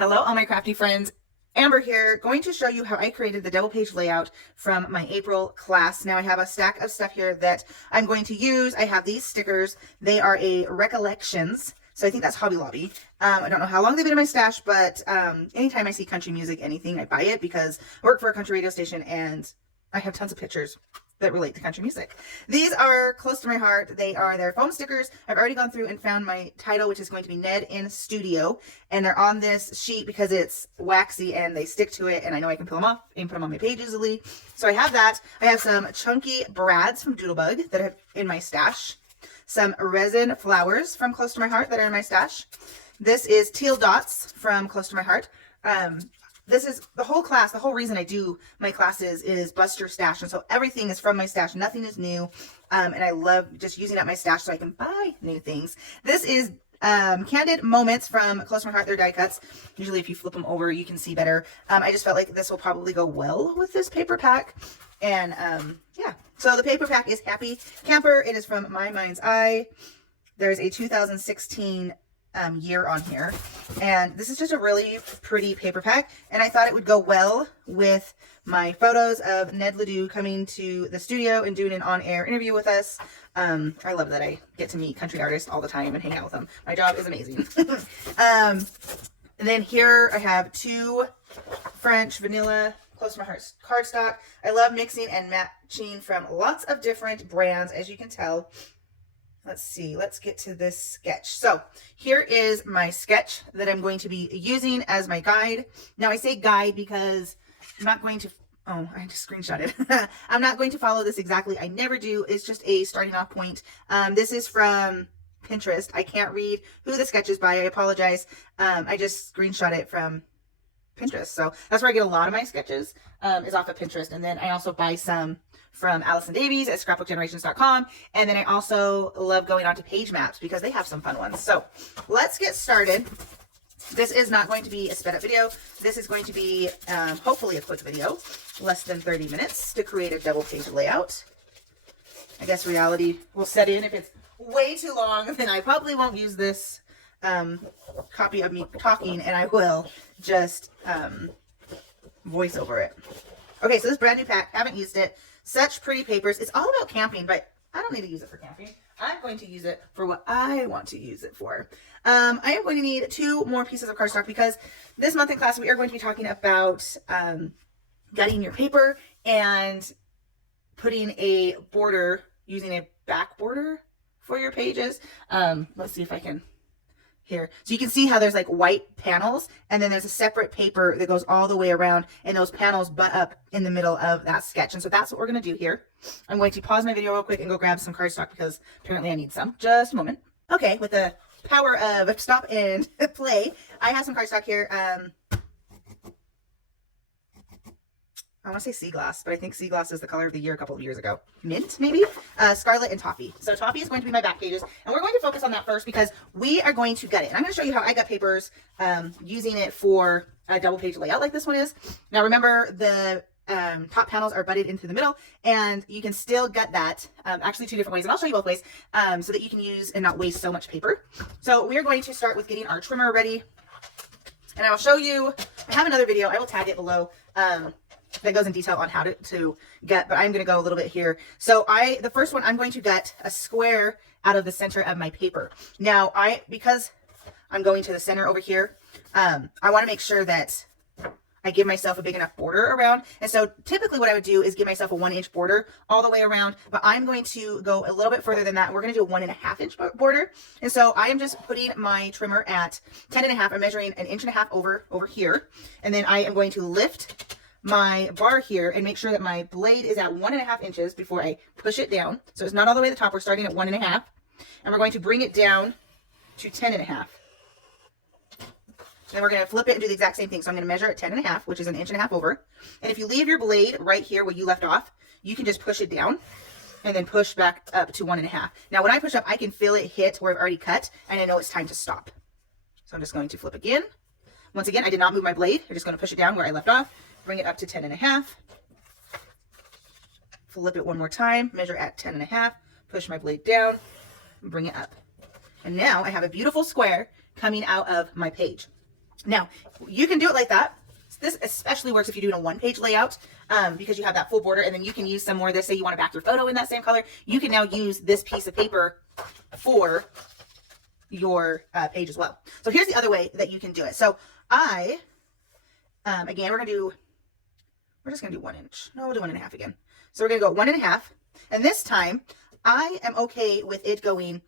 Hello, all my crafty friends. Amber here, going to show you how I created the double page layout from my April class. Now I have a stack of stuff here that I'm going to use. I have these stickers. They are a Recollections. So I think that's Hobby Lobby. I don't know how long they've been in my stash, but anytime I see country music, anything, I buy it because I work for a country radio station and I have tons of pictures that relate to country music. These are close to my heart. They are their foam stickers. I've already gone through and found my title, which is going to be Ned in Studio. And they're on this sheet because it's waxy and they stick to it. And I know I can peel them off and put them on my page easily. So I have that. I have some chunky brads from Doodlebug that are in my stash. Some resin flowers from Close to My Heart that are in my stash. This is teal dots from Close to My Heart. This is the whole class. The whole reason I do my classes is bust your stash. And so everything is from my stash. Nothing is new. And I love just using up my stash so I can buy new things. This is Candid Moments from Close to My Heart. They're die cuts. Usually if you flip them over, you can see better. I just felt like this will probably go well with this paper pack. And yeah, so the paper pack is Happy Camper. It is from My Mind's Eye. There's a 2016 year on here, and this is just a really pretty paper pack, and I thought it would go well with my photos of Ned Ledoux coming to the studio and doing an on-air interview with us. I love that I get to meet country artists all the time and hang out with them. My job is amazing. And then here I have two French vanilla Close to My Heart cardstock. I love mixing and matching from lots of different brands, as you can tell. Let's see, let's get to this sketch. So here is my sketch that I'm going to be using as my guide. Now I say guide because I'm not going to, oh, I just screenshotted. I'm not going to follow this exactly. I never do. It's just a starting off point. This is from Pinterest. I can't read who the sketch is by. I apologize. I just screenshot it from Pinterest. So that's where I get a lot of my sketches, is off of Pinterest. And then I also buy some from Allison Davies at scrapbookgenerations.com. And then I also love going on to Page Maps because they have some fun ones. So let's get started. This is not going to be a sped up video. This is going to be hopefully a quick video, less than 30 minutes to create a double page layout. I guess reality will set in. If it's way too long, then I probably won't use this copy of me talking, and I will just voice over it. Okay, so this brand new pack, haven't used it. Such pretty papers. It's all about camping, but I don't need to use it for camping. I'm going to use it for what I want to use it for. I am going to need two more pieces of cardstock because this month in class we are going to be talking about gutting your paper and putting a border, using a back border for your pages. Let's see if I can here. So you can see how there's like white panels, and then there's a separate paper that goes all the way around, and those panels butt up in the middle of that sketch. And so that's what we're going to do here. I'm going to pause my video real quick and go grab some cardstock because apparently I need some. Just a moment. Okay, with the power of stop and play, I have some cardstock here. I want to say sea glass, but I think sea glass is the color of the year a couple of years ago. Mint, maybe? Scarlet and Toffee. So Toffee is going to be my back pages, and we're going to focus on that first because we are going to gut it. And I'm going to show you how I gut papers using it for a double page layout like this one is. Now remember, the top panels are butted into the middle, and you can still gut that actually two different ways, and I'll show you both ways so that you can use and not waste so much paper. So we're going to start with getting our trimmer ready, and I will show you. I have another video. I will tag it below. That goes in detail on how to gut, but I'm going to go a little bit here. So the first one, I'm going to gut a square out of the center of my paper. Now, because I'm going to the center over here, I want to make sure that I give myself a big enough border around. And so typically what I would do is give myself a 1-inch border all the way around, but I'm going to go a little bit further than that. We're going to do a 1.5-inch border. And so I am just putting my trimmer at 10.5. I'm measuring 1.5 inches over here. And then I am going to lift my bar here and make sure that my blade is at 1.5 inches before I push it down. So it's not all the way to the top. We're starting at 1.5, and we're going to bring it down to 10.5. Then we're going to flip it and do the exact same thing. So I'm going to measure at 10.5, which is 1.5 inches over. And if you leave your blade right here where you left off, you can just push it down and then push back up to 1.5. Now when I push up, I can feel it hit where I've already cut, and I know it's time to stop. So I'm just going to flip again. Once again, I did not move my blade. I'm just going to push it down where I left off. Bring it up to 10.5. Flip it one more time, measure at 10.5, push my blade down, bring it up. And now I have a beautiful square coming out of my page. Now, you can do it like that. This especially works if you're doing a one-page layout because you have that full border, and then you can use some more of this. Say you want to back your photo in that same color. You can now use this piece of paper for your page as well. So here's the other way that you can do it. So again, we're just going to do 1 inch. No, we'll do 1.5 again. So we're going to go 1.5. And this time I am okay with it going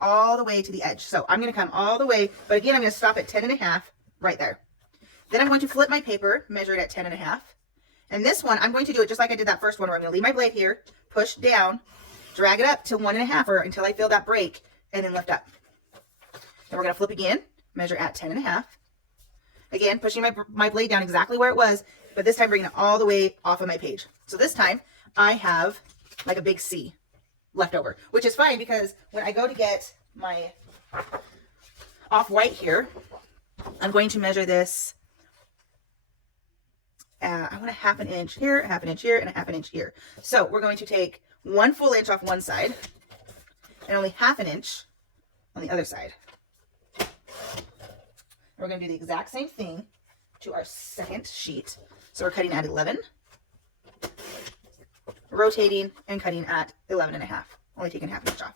all the way to the edge. So I'm going to come all the way, but again, I'm going to stop at 10.5 right there. Then I'm going to flip my paper, measure it at 10.5. And this one, I'm going to do it just like I did that first one, where I'm going to leave my blade here, push down, drag it up to 1.5 or until I feel that break, and then lift up. Then we're going to flip again, measure at 10.5. Again, pushing my blade down exactly where it was, but this time bringing it all the way off of my page. So this time I have like a big C left over, which is fine because when I go to get my off-white here, I'm going to measure this. I want a 1/2 inch here, a 1/2 inch here, and a 1/2 inch here. So we're going to take 1 full inch off one side and only 1/2 inch on the other side. We're going to do the exact same thing to our second sheet. So we're cutting at 11, rotating and cutting at 11.5, only taking 1/2 inch off.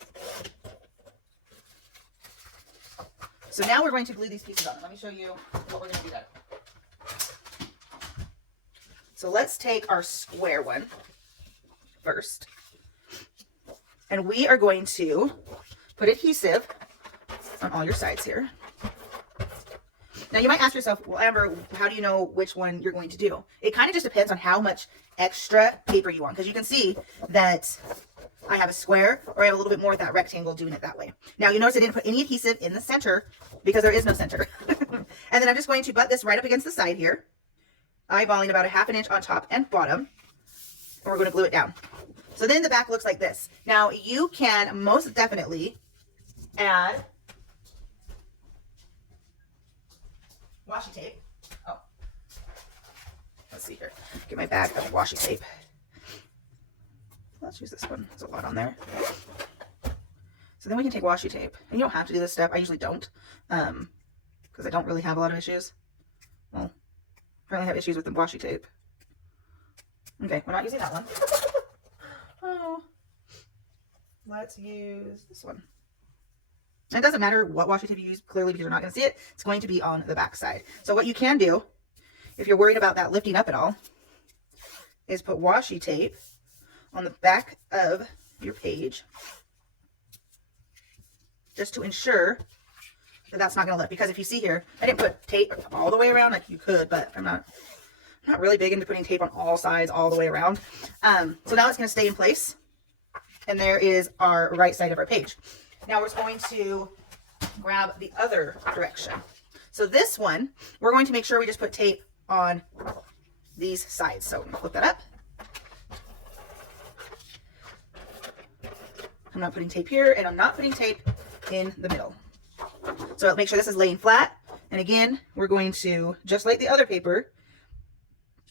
So now we're going to glue these pieces on. Let me show you what we're going to do there. So let's take our square one first. And we are going to put adhesive on all your sides here. Now you might ask yourself, well, Amber, how do you know which one you're going to do? It kind of just depends on how much extra paper you want, because you can see that I have a square or I have a little bit more of that rectangle doing it that way. Now you notice I didn't put any adhesive in the center because there is no center. And then I'm just going to butt this right up against the side here, eyeballing about a 1/2 inch on top and bottom, and we're going to glue it down. So then the back looks like this. Now you can most definitely add washi tape. Oh, let's see here. Get my bag of washi tape. Let's use this one. There's a lot on there. So then we can take washi tape. And you don't have to do this step. I usually don't, because I don't really have a lot of issues. Well, apparently I have issues with the washi tape. Okay, we're not using that one. Oh, let's use this one. It doesn't matter what washi tape you use, clearly, because you're not going to see it. It's going to be on the back side. So what you can do, if you're worried about that lifting up at all, is put washi tape on the back of your page, just to ensure that that's not going to lift. Because if you see here, I didn't put tape all the way around like you could, but I'm not really big into putting tape on all sides all the way around. So now it's going to stay in place. And there is our right side of our page. Now we're going to grab the other direction. So this one, we're going to make sure we just put tape on these sides. So I'm going to flip that up. I'm not putting tape here, and I'm not putting tape in the middle. So make sure this is laying flat. And again, we're going to, just like the other paper,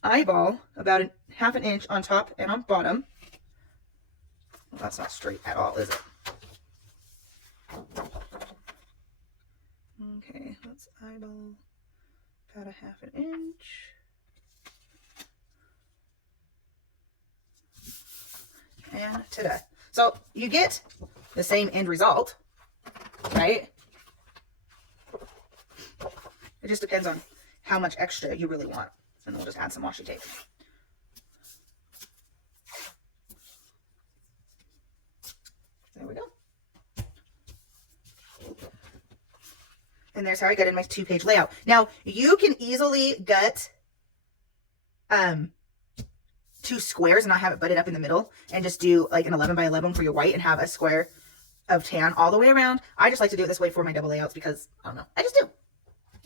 eyeball about a 1/2 inch on top and on bottom. Well, that's not straight at all, is it? Okay, let's eyeball about a 1/2 inch. And ta-da. So you get the same end result, right? It just depends on how much extra you really want. And then we'll just add some washi tape. There we go. And there's how I got in my 2-page layout. Now, you can easily gut 2 squares and not have it butted up in the middle, and just do like an 11 by 11 for your white and have a square of tan all the way around. I just like to do it this way for my double layouts because, I don't know, I just do.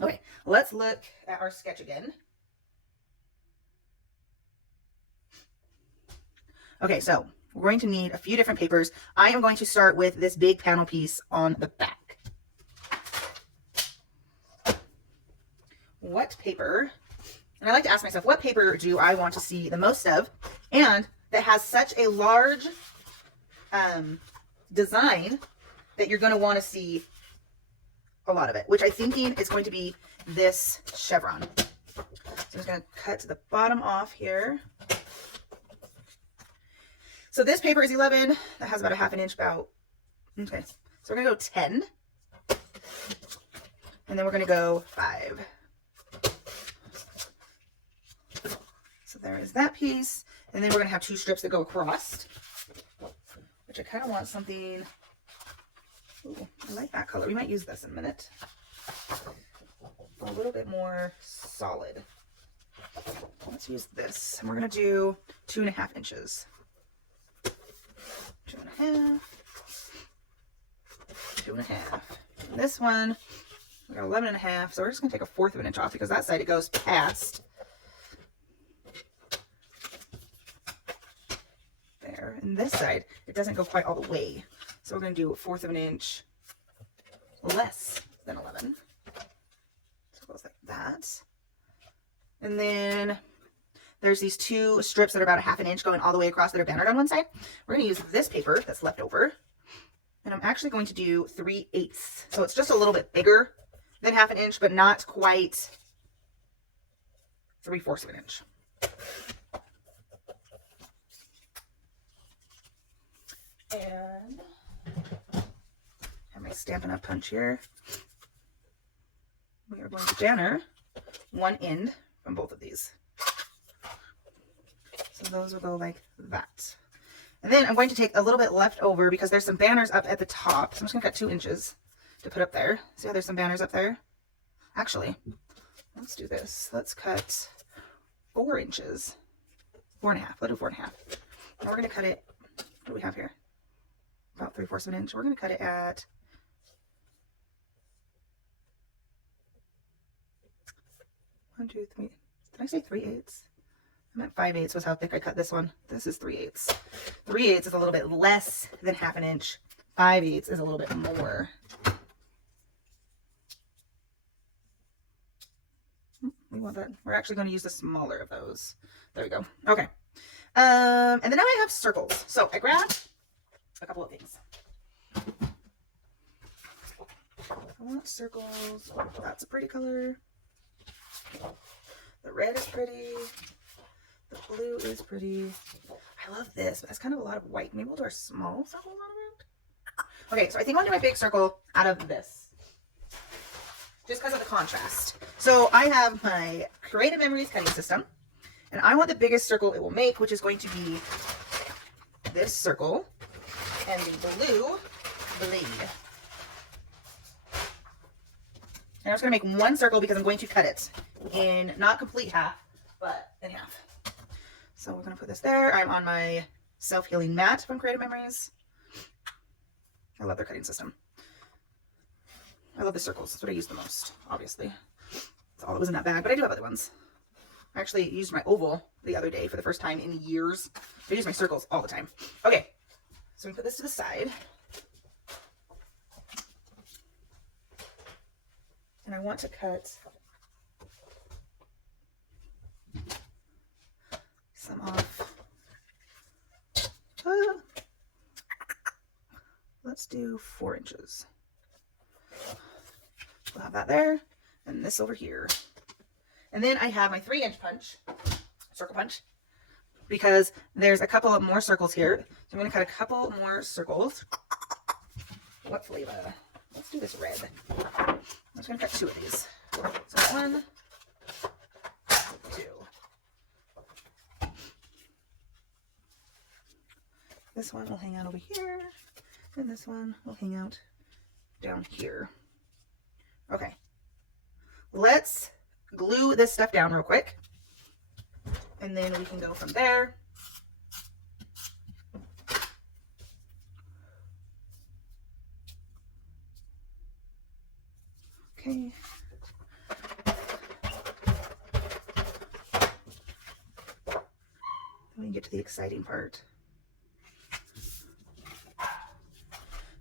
Okay, let's look at our sketch again. Okay, so we're going to need a few different papers. I am going to start with this big panel piece on the back. What paper, and I like to ask myself, what paper do I want to see the most of, and that has such a large design that you're going to want to see a lot of it, which I'm thinking is going to be this chevron. So I'm just going to cut the bottom off here. So this paper is 11. That has about a 1/2 inch about. Okay. So we're going to go 10. And then we're going to go 5. So there is that piece. And then we're going to have 2 strips that go across, which I kind of want something. Ooh, I like that color. We might use this in a minute. A little bit more solid. Let's use this. And we're going to do 2.5 inches. 2.5. 2.5. And this one, we got 11.5. So we're just going to take 1/4 of an inch off because that side it goes past. There. And this side, it doesn't go quite all the way. So we're going to do 1/4 of an inch less than 11. So it goes like that. And then there's these 2 strips that are about a 1/2 inch going all the way across that are bannered on one side. We're going to use this paper that's left over. And I'm actually going to do 3/8. So it's just a little bit bigger than 1/2 inch, but not quite 3/4 of an inch. And have my Stampin' Up! Punch here. We are going to banner one end from both of these. So those will go like that. And then I'm going to take a little bit left over because there's some banners up at the top. So I'm just going to cut 2 inches to put up there. See how there's some banners up there? Actually, let's do this. Let's cut 4 inches. 4.5. We'll do 4.5. And we're going to cut it. What do we have here? About 3/4 of an inch. We're going to cut it at 1, 2, 3. Did I say 3/8? I meant 5/8 was how thick I cut this one. This is 3/8. 3/8 is a little bit less than 1/2 inch. 5/8 is a little bit more. We want that. We're actually going to use the smaller of those. There we go. Okay. And then now I have circles. So I grabbed a couple of things. I want circles. That's a pretty color. The red is pretty. The blue is pretty. I love this, but that's kind of a lot of white. Maybe we'll do our small circles on it. Okay, so I think I'll do my big circle out of this. Just because of the contrast. So I have my Creative Memories cutting system. And I want the biggest circle it will make, which is going to be this circle and the blue blade. And I'm just going to make one circle because I'm going to cut it in not complete half, but in half. So we're going to put this there. I'm on my self-healing mat from Creative Memories. I love their cutting system. I love the circles. That's what I use the most, obviously. That's all that was in that bag, but I do have other ones. I actually used my oval the other day for the first time in years. I use my circles all the time. Okay, so we put this to the side. And I want to cut some off. Let's do 4 inches. We'll have that there, and this over here. And then I have my 3-inch punch, circle punch, because there's a couple of more circles here. So I'm going to cut a couple more circles. What flavor? Let's do this red. I'm just going to cut 2 of these. So 1, 2. This one will hang out over here, and this one will hang out down here. Okay. Let's glue this stuff down real quick, and then we can go from there. Okay. Then we get to the exciting part. I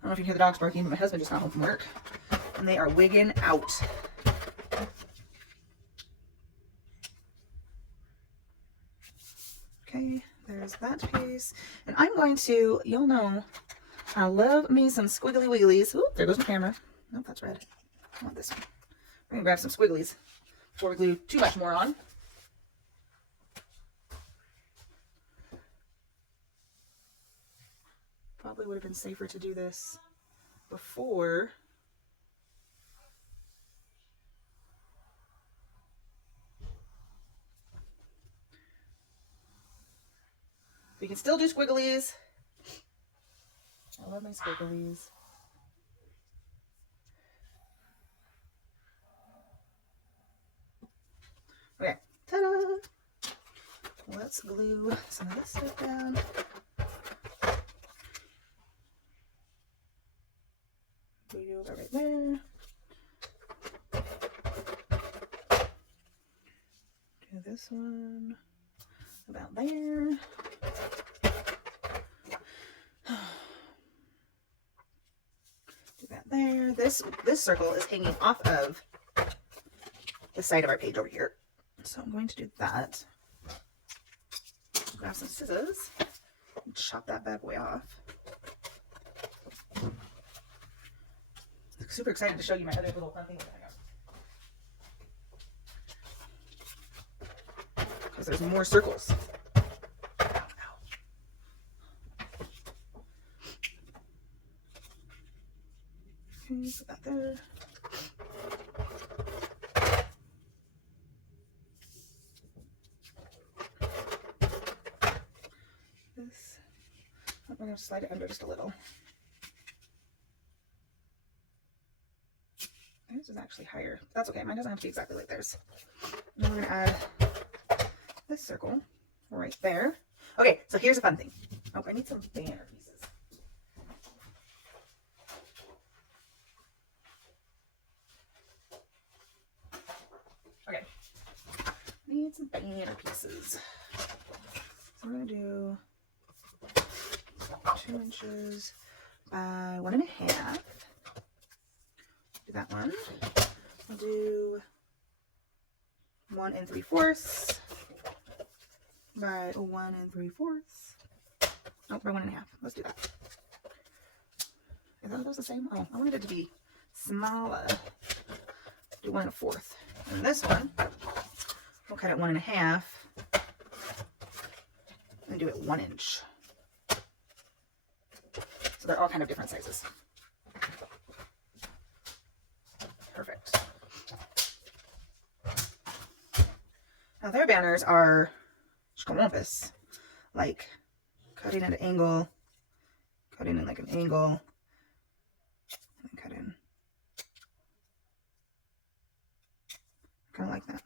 don't know if you can hear the dogs barking, but my husband just got home from work, and they are wigging out. Okay, there's that piece. And I'm going to, you'll know, I love me some squiggly wigglies. Oop, there goes my camera. Nope, that's red. I want this one. We're gonna grab some squigglies before we glue too much more on. Probably would have been safer to do this before. We can still do squigglies. I love my squigglies. Okay, ta-da! Let's glue some of this stuff down. Glue about right there. Do this one about there. Do that there. This circle is hanging off of the side of our page over here. So I'm going to do that. Grab some scissors and chop that bad boy off. I'm super excited to show you my other little fun things that I got. Because there's more circles. Okay, put that there. This, we're going to slide it under just a little. This is actually higher. That's okay. Mine doesn't have to be exactly like theirs. Now we're going to add this circle right there. Okay, so here's a fun thing. Oh, I need some banner pieces. Okay, need some banner pieces. So we're going to do 2 inches by 1.5. Do that one. I'll do 1 3/4 by 1 3/4. Oh, by 1.5. Let's do that. Is that those the same? Oh, I wanted it to be smaller. Do 1 1/4. And this one, we'll cut it 1.5 and do it 1 inch. So they're all kind of different sizes. Perfect. Now their banners are schwampus, like cutting at an angle, cutting in like an angle, and cut in. Kind of like that.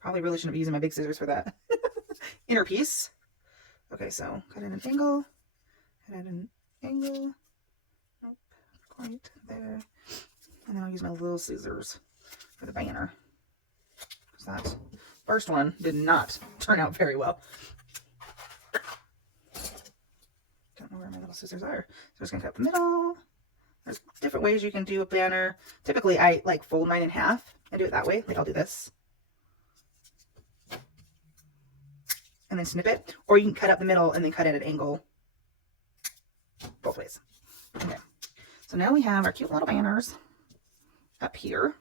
Probably really shouldn't be using my big scissors for that. Inner piece. Okay, so cut in an angle, cut in an angle, nope, quite there. And then I'll use my little scissors for the banner. Because that first one did not turn out very well. Don't know where my little scissors are. So I'm just going to cut the middle. There's different ways you can do a banner. Typically, I like fold mine in half and do it that way. Like I'll do this. And then snip it. Or you can cut up the middle and then cut at an angle. Both ways. Okay. So now we have our cute little banners up here.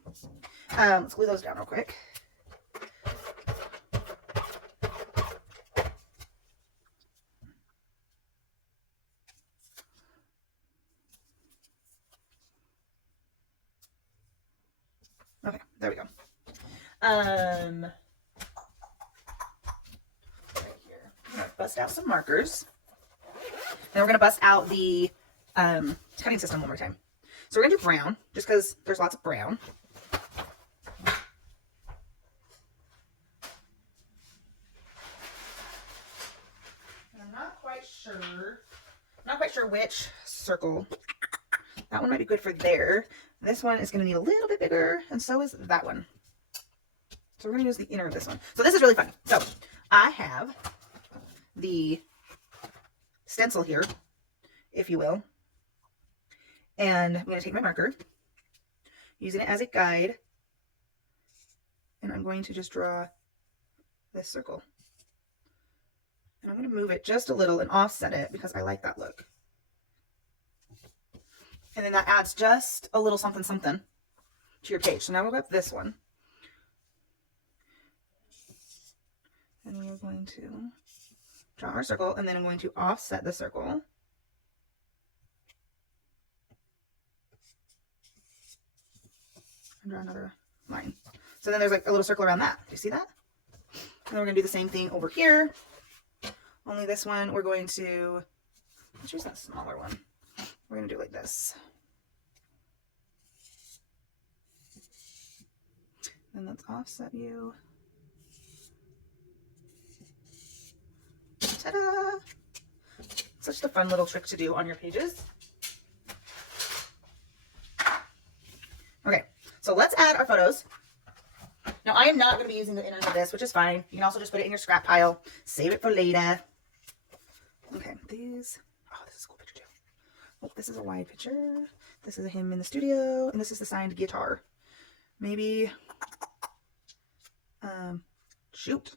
Let's glue those down real quick. Okay, there we go. Right here. I'm gonna bust out some markers. Then we're gonna bust out the cutting system one more time. So we're gonna do brown, just because there's lots of brown. And I'm not quite sure which circle. That one might be good for there. This one is gonna need a little bit bigger, and so is that one. So we're gonna use the inner of this one. So this is really fun. So I have the stencil here, if you will. And I'm going to take my marker, using it as a guide, and I'm going to just draw this circle. And I'm going to move it just a little and offset it because I like that look. And then that adds just a little something something to your page. So now we'll grab this one. And we are going to draw our circle, and then I'm going to offset the circle. And draw another line. So then there's like a little circle around that. Do you see that? And then we're going to do the same thing over here. Only this one, we're going to, let's use that smaller one. We're going to do it like this. Then let's offset you. Ta-da! Such a fun little trick to do on your pages. Okay, so let's add our photos. Now, I am not going to be using the inners of this, which is fine. You can also just put it in your scrap pile. Save it for later. Okay, these. Oh, this is a cool picture too. Oh, this is a wide picture. This is him in the studio, and this is the signed guitar. Maybe, shoot.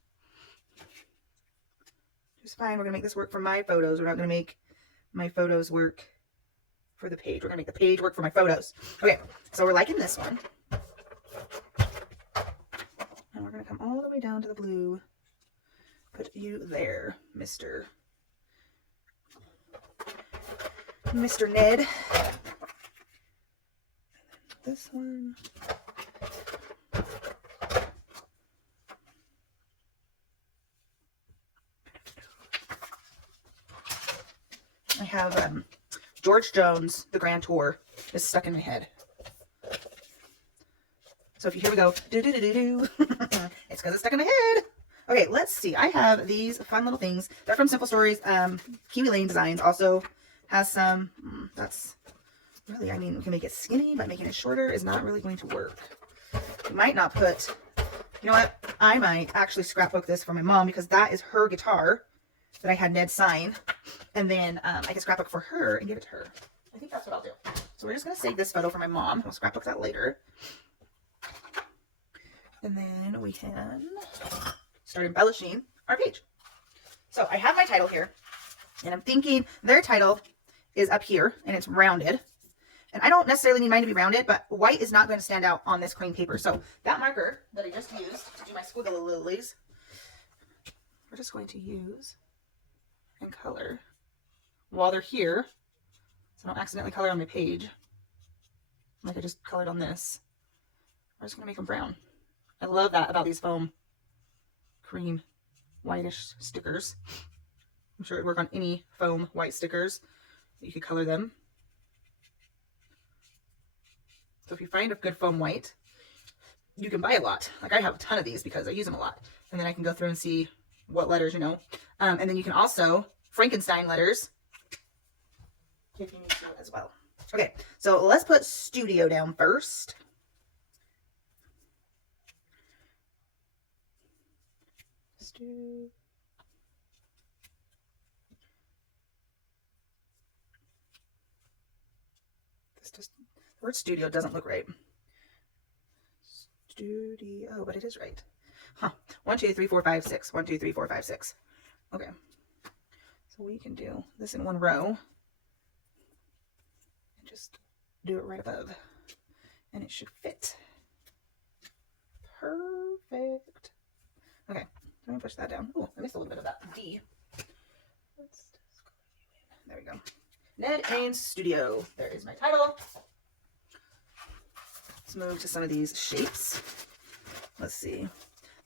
It's fine. We're going to make this work for my photos. We're not going to make my photos work for the page. We're going to make the page work for my photos. Okay, so we're liking this one. And we're going to come all the way down to the blue. Put you there, Mr. Ned. This one. I have George Jones, The Grand Tour, is stuck in my head. So if you hear me go, do-do-do-do-do, it's because it's stuck in my head. Okay, let's see. I have these fun little things. They're from Simple Stories. Kiwi Lane Designs also has some. That's really, I mean, we can make it skinny, but making it shorter is not really going to work. You might not put, you know what? I might actually scrapbook this for my mom because that is her guitar that I had Ned sign. And then I can scrapbook for her and give it to her. I think that's what I'll do. So we're just going to save this photo for my mom. We'll scrapbook that later. And then we can start embellishing our page. So I have my title here. And I'm thinking their title is up here. And it's rounded. And I don't necessarily need mine to be rounded. But white is not going to stand out on this cream paper. So that marker that I just used to do my squiggly lilies, we're just going to use and color while they're here, so I don't accidentally color on my page like I just colored on this. We're just going to make them brown. I love that about these foam cream whitish stickers. I'm sure it'd work on any foam white stickers. You could color them. So if you find a good foam white, you can buy a lot. Like I have a ton of these because I use them a lot. And then I can go through and see what letters, you know. And then you can also Frankenstein letters if you need to as well. Okay, so let's put studio down first. The word studio doesn't look right. Studio, but it is right. Huh. 1, 2, 3, 4, 5, 6. 1, 2, 3, 4, 5, 6. Okay. So we can do this in one row. And just do it right above. And it should fit. Perfect. Okay. Let me push that down. Oh, I missed a little bit of that D. Let's just go in. There we go. Ned Ains Studio. There is my title. Let's move to some of these shapes. Let's see.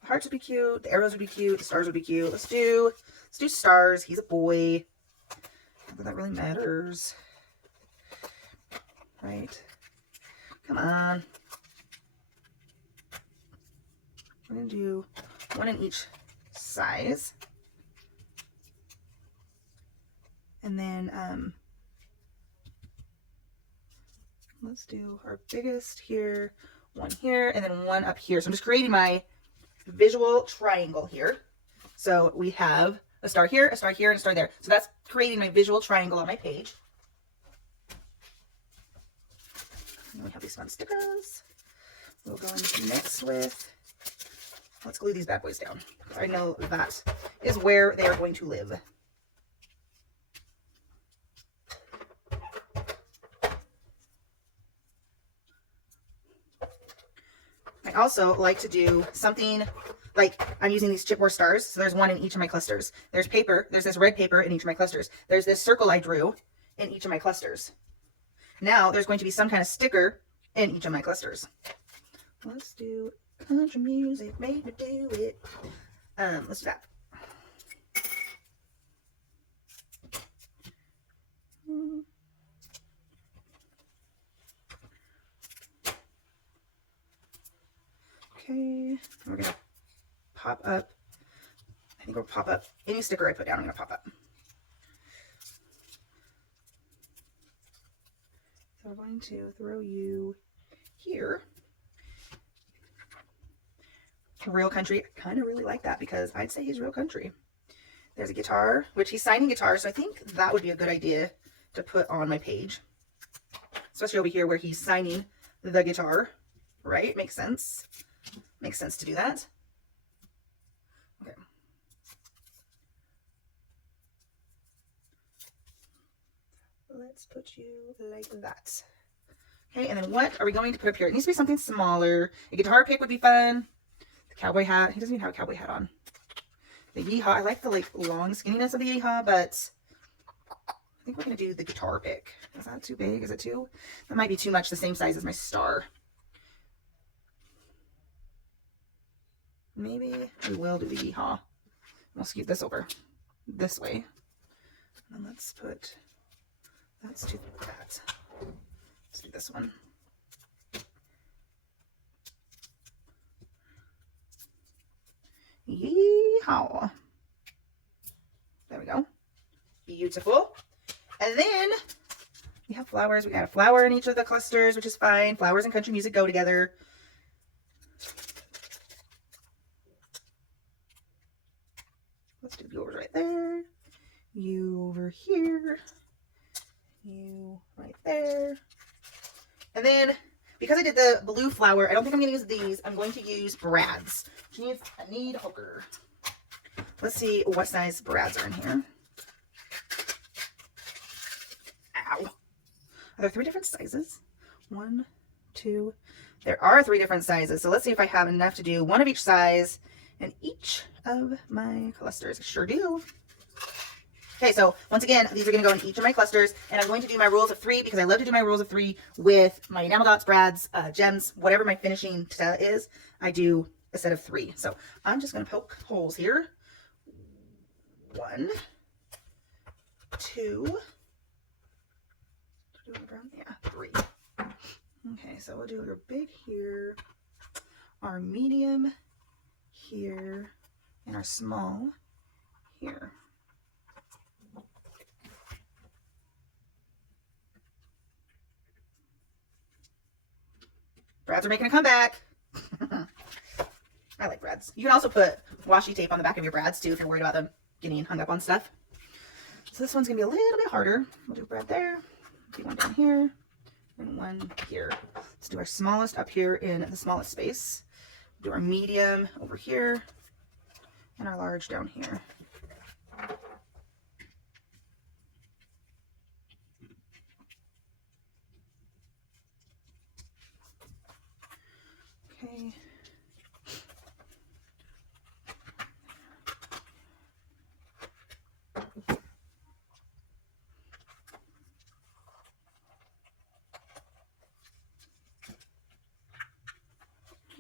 The hearts would be cute. The arrows would be cute. The stars would be cute. Let's do stars. He's a boy. Not that that really matters. Right. Come on. We're going to do one in each size. And then let's do our biggest here, one here, and then one up here. So I'm just creating my visual triangle here. So we have a star here, and a star there. So that's creating my visual triangle on my page. And we have these fun stickers. We'll go in next with, let's glue these bad boys down. I know that is where they are going to live. also like to do something like I'm using these chipboard stars. So there's one in each of my clusters. There's paper. There's this red paper in each of my clusters. There's this circle I drew in each of my clusters. Now there's going to be some kind of sticker in each of my clusters. Let's do country music, made me do it. Let's do that. Okay, we're gonna pop up. I think we'll pop up any sticker I put down. I'm gonna pop up. So we're going to throw you here. Real country. I kind of really like that because I'd say he's real country. There's a guitar, which he's signing guitar, so I think that would be a good idea to put on my page. Especially over here where he's signing the guitar, right? Makes sense. Makes sense to do that. Okay. Let's put you like that. Okay, and then what are we going to put up here? It needs to be something smaller. A guitar pick would be fun. The cowboy hat. He doesn't even have a cowboy hat on. The yeehaw. I like the like long skinniness of the yeehaw, but I think we're going to do the guitar pick. Is that too big? Is it too? That might be too much the same size as my star. Maybe we will do the yeehaw. We'll scoot this over this way. And let's put, let's do that. Let's do this one. Yeehaw. There we go. Beautiful. And then we have flowers. We got a flower in each of the clusters, which is fine. Flowers and country music go together. Let's do yours right there. You over here. You right there. And then, because I did the blue flower, I don't think I'm going to use these. I'm going to use brads. Which means I need a hooker. Let's see what size brads are in here. Ow. Are there 3 different sizes? 1, 2. There are 3 different sizes. So let's see if I have enough to do one of each size in each of my clusters. I sure do. Okay, so once again, these are going to go in each of my clusters, and I'm going to do my rules of 3 because I love to do my rules of 3 with my enamel dots, brads, gems, whatever my finishing is. I do a set of 3. So I'm just going to poke holes here. 1, 2, 3. Okay, so we'll do our big here, our medium here, and our small here. Brads are making a comeback. I like brads. You can also put washi tape on the back of your brads too if you're worried about them getting hung up on stuff. So this one's going to be a little bit harder. We'll do a brad there, do one down here, and one here. Let's do our smallest up here in the smallest space. Do our medium over here, and our large down here. Okay.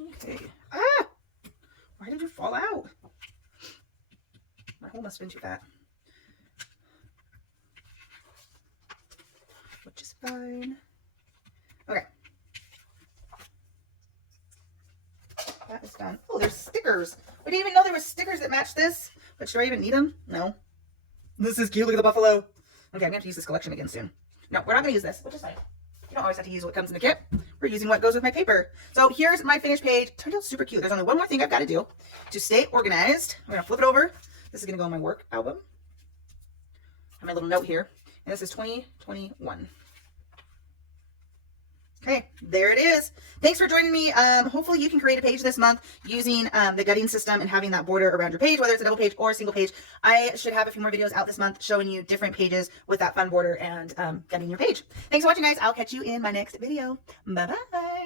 Okay. Ah! Why did you fall out? My hole must have been too fat. Which is fine. Okay. That is done. Oh, there's stickers. We didn't even know there were stickers that match this. But should I even need them? No. This is cute. Look at the buffalo. Okay, I'm going to have to use this collection again soon. No, we're not going to use this, which is fine. You don't always have to use what comes in the kit. We're using what goes with my paper. So here's my finished page. Turned out super cute. There's only one more thing I've got to do to stay organized. I'm going to flip it over. This is going to go in my work album. I have my little note here. And this is 2021. Okay, there it is. Thanks for joining me. Hopefully you can create a page this month using the gutting system and having that border around your page, whether it's a double page or a single page. I should have a few more videos out this month showing you different pages with that fun border and gutting your page. Thanks for watching, guys. I'll catch you in my next video. Bye-bye.